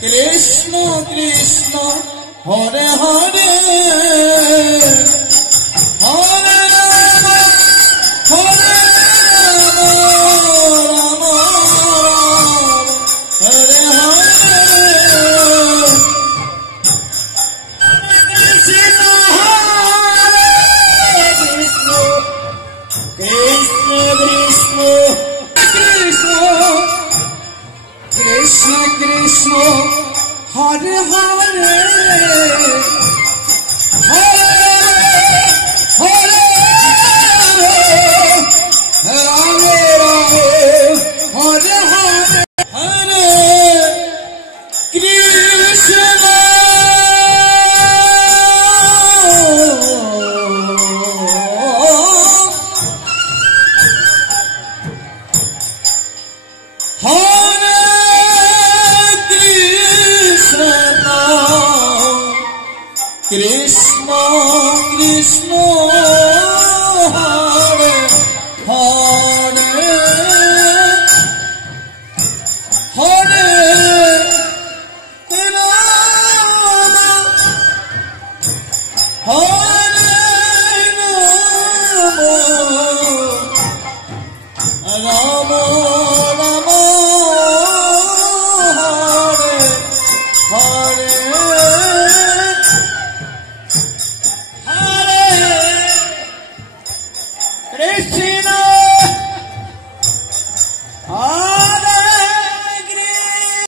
Krishna Krishna Hare Hare Hare Rama Hare Rama Hare Krishna Krishna Krishna Hare Hare Krishna Krishna Hare Hare Hare Hare Rame Rame Hare Hare Hare Krishna Krishna Krishna Hare Hare Hare Rama Hare Rama Rama Hare Hare Krishna